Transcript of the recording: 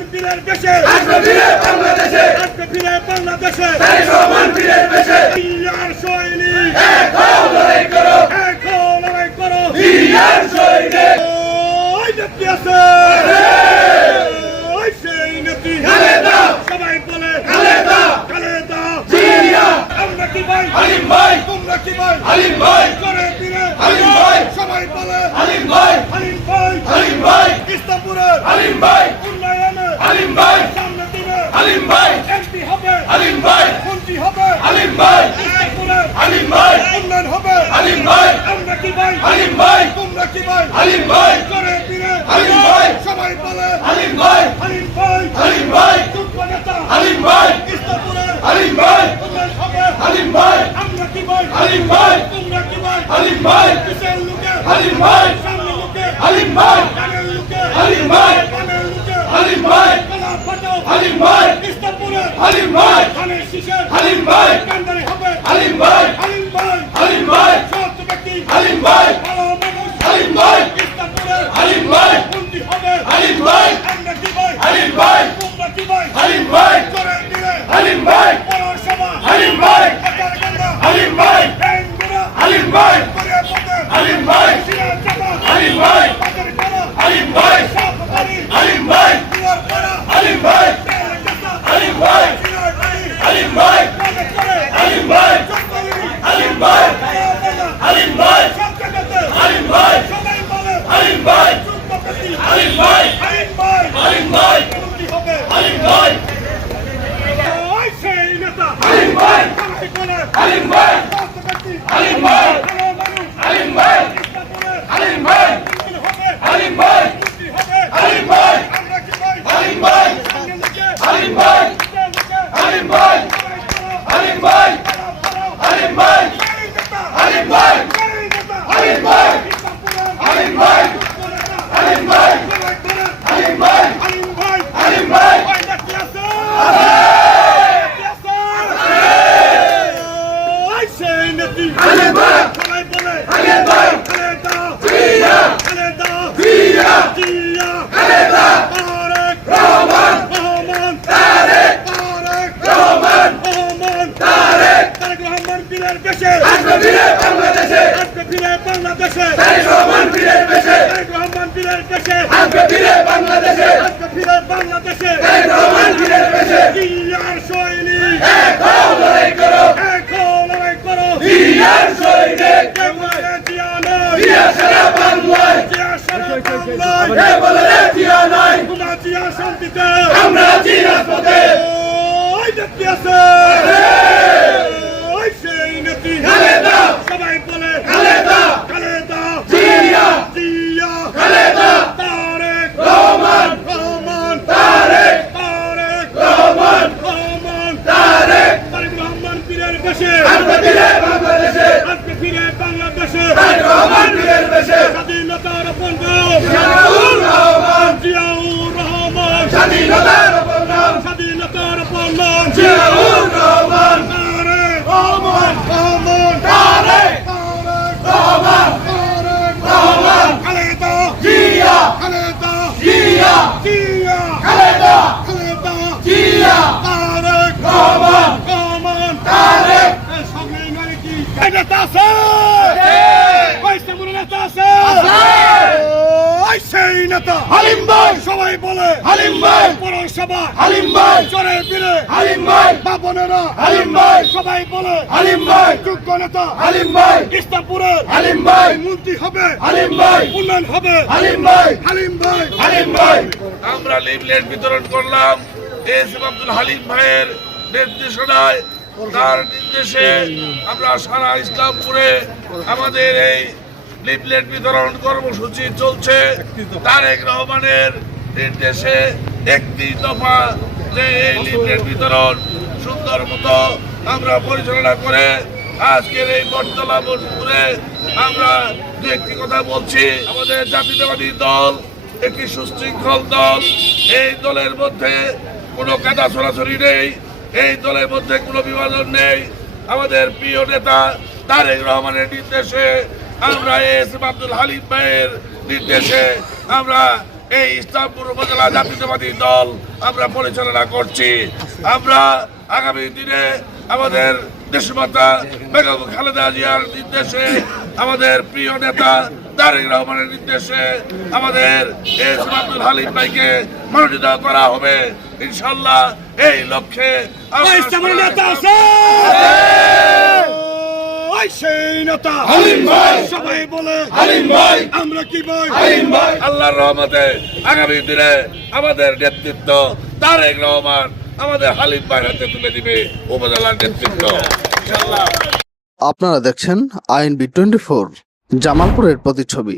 রহমান পীরের দেশে আসবে ফিরে বাংলাদেশে। আসবে ফিরে বাংলাদেশে। তারেক রহমান ফিরে দেশে ইয়ার সৈনিক। এক হও লড়াই করো। এখন লড়াই করো। ইয়ার সৈনিক। ওই নেত্রী আছে। ওই সেই নেত্রী। খালেদা। সবাই বলে খালেদা। খালেদা। জিয়া। আমরা কি ভাই? হালিম ভাই। তোমরা কি ভাই? হালিম ভাই করে ফিরে হালিম ভাই সবাই বলে হালিম ভাই হালিম ভাই হালিম ভাই ইস্তাম্বুলের হালিম ভাই উন্নয়নে হালিম ভাই সামনে দিনে হালিম ভাই এমপি হবে হালিম ভাই মন্ত্রী হবে হালিম ভাই হালিম ভাই উন্নয়ন হবে হালিম ভাই আমরা কি ভাই হালিম ভাই তোমরা কি ভাই হালিম ভাই করে ফিরে হালিম ভাই সবাই বলে হালিম ভাই হালিম ভাই হালিম ভাই যোগ্য নেতা হালিম ভাই ইস্তাম্বুলের হালিম ভাই উন্নয়ন হবে হালিম ভাই আমরা কি ভাই হালিম ভাই তোমরা কি ভাই হালিম ভাই কিসের লোকে হালিম ভাই সামনে লোকে হালিম ভাই কানের লোকে হালিম ভাই কানের লোকে ভাই হালিম ভাই ইস্তাম্বুলের হালিম ভাই ধানের শীষের হালিম ভাই কান্দারি হবে। হালিম ভাই হালিম ভাই হালিম ভাই সৎ ব্যক্তি। হালিম ভাই ভালো মানুষ। হালিম ভাই ইস্তাম্বুলের হালিম ভাই বন্দি হবে হালিম ভাই? আমরা কি ভাই? হালিম ভাই তোমরা কি ভাই হালিম ভাই করে। দিলে হালিম ভাই পৌরসভা হালিম ভাই হালিম ভাই হালিম ভাই হালিম ভাই হালিম ভাই হালিম ভাই হালিম ভাই হালিম ভাই বেলগাছা হালিম ভাই সিরাজ আলী হালিম ভাই কানে করে হালিম ভাই চক্করি হালিম ভাই কালাপানা হালিম ভাই সব জায়গাতে হালিম ভাই সবাই বলে হালিম ভাই চুম্বকতি হালিম ভাই হালিম ভাই হালিম ভাই মুক্তি হবে হালিম ভাই ওই সেই নেতা হালিম ভাই হালিম ভাই হালিম ভাই হালিম ভাই হালিম ভাই হালিম ভাই মুক্তি হবে হালিম ভাই আমরা কি ভাই হালিম ভাই সামনে লিখে হালিম ভাই লিখে লিখে হালিম ভাই সবাই বলো হালিম ভাই পাড়াও পাড়াও হালিম ভাই সেই নেতা হালিম ভাই সেই নেতা হালিম ভাই ইস্তাম্বুলের হালিম ভাই যোগ্য নেতা হালিম ভাই সবাই বলে হালিম ভাই হালিম ভাই হালিম ভাই ওই নেত্রী আছে নেত্রী আছে ওই সেই নেত্রী হালিম ভাই সবাই বলে হালিম ভাই খালেদা জিয়া খালেদা জিয়া জিয়া খালেদা তারেক রহমান রহমান তারেক তারেক রহমান রহমান তারেক তারেক রহমান পীরের দেশে আসবে ফিরে বাংলাদেশে আসবে ফিরে বাংলাদেশে তারেক রহমান পীরের দেশে আসবে ফিরে বাংলাদেশে। আসবে ফিরে বাংলাদেশে। রহমান ফিরে দেশে জিয়ার সৈনিক। এক হও লড়াই করো। এখন লড়াই করো। জিয়ার সৈনিক। কে জিয়া নয়। জিয়া সারা বাংলায়। জিয়া সারা বাংলায়। কে বলে জিয়া নাই তোমরা জিয়া শান্তিতে। আমরা রাজপথে ওই নেত্রী আছে ওই সেই নেত্রী খালেদা সবাই বলে খালেদা খালেদা জিয়া জিয়া খালেদা তারেক রহমান রহমান তারেক তারেক রহমান রহমান তারেক তারেক রহমান পীরের দেশে আসবে ফিরে বাংলাদেশে আজকে ফিরে বাংলাদেশে তারেক রহমান ফিরে দেশে স্বাধীনতার পণ্য জিয়াউর রহমান জিয়াউর রহমান স্বাধীনতার নাম স্বাধীনতার পণ্য জিয়াউর রহমান তারেক রহমান রহমান তারেক তারেক রহমান তারেক রহমান খালেদা জিয়া খালেদা জিয়া জিয়া খালেদা খালেদা জিয়া তারেক রহমান রহমান তারেক এই সঙ্গে নয় কি এই নেতা আছে ওই সেমুনের নেতা আছে সেই নেতা হালিম ভাই সবাই বলে হালিম ভাই পৌরসভা হালিম ভাই চরে ফিরে হালিম ভাই বাবনেরা হালিম ভাই সবাই বলে হালিম ভাই যোগ্য নেতা হালিম ভাই ইস্তাপুরের হালিম ভাই মন্ত্রী হবে হালিম ভাই উন্নয়ন হবে হালিম ভাই হালিম ভাই হালিম ভাই আমরা লিফলেট বিতরণ করলাম। এস আব্দুল হালিম ভাইয়ের নির্দেশনায় তার নির্দেশে আমরা সারা ইসলামপুরে আমাদের এই লিফলেট বিতরণ কর্মসূচি চলছে। তারেক রহমানের নির্দেশে একটি দফা যে এই লিফলেট বিতরণ সুন্দর মতো আমরা পরিচালনা করে আজকের এই বটতলা বোলপুরে আমরা একটি কথা বলছি। আমাদের জাতীয়তাবাদী দল, একটি সুশৃঙ্খল দল, এই দলের মধ্যে কোনো কাদা ছড়াছড়ি নেই। এই দলের মধ্যে কোনো বিভাজন নেই। আমাদের প্রিয় নেতা তারেক রহমানের নির্দেশে আমরা এস আব্দুল হালিম ভাইয়ের নির্দেশে আমরা এই ইসলামপুর উপজেলা জাতীয়তাবাদী দল আমরা পরিচালনা করছি। আমরা আগামী দিনে আমাদের দেশমাতা বেগম খালেদা জিয়ার নির্দেশে আমাদের প্রিয় নেতা তারেক রহমানের নির্দেশে আমাদের এস আব্দুল হালিম ভাইকে মনোনীত করা হবে। ইনশাল্লাহ এই লক্ষ্যে ভাই! ভাই! ভাই? আল্লাহর রহমতে আগামী দিনে আমাদের নেতৃত্ব তারেক রহমান আমাদের হালিম ভাইয়ের হাতে তুলে দিবে উপজেলার নেতৃত্ব। ইনশাল্লাহ আপনারা দেখছেন আইএনবি টোয়েন্টি ফোর জামালপুরের প্রতিচ্ছবি।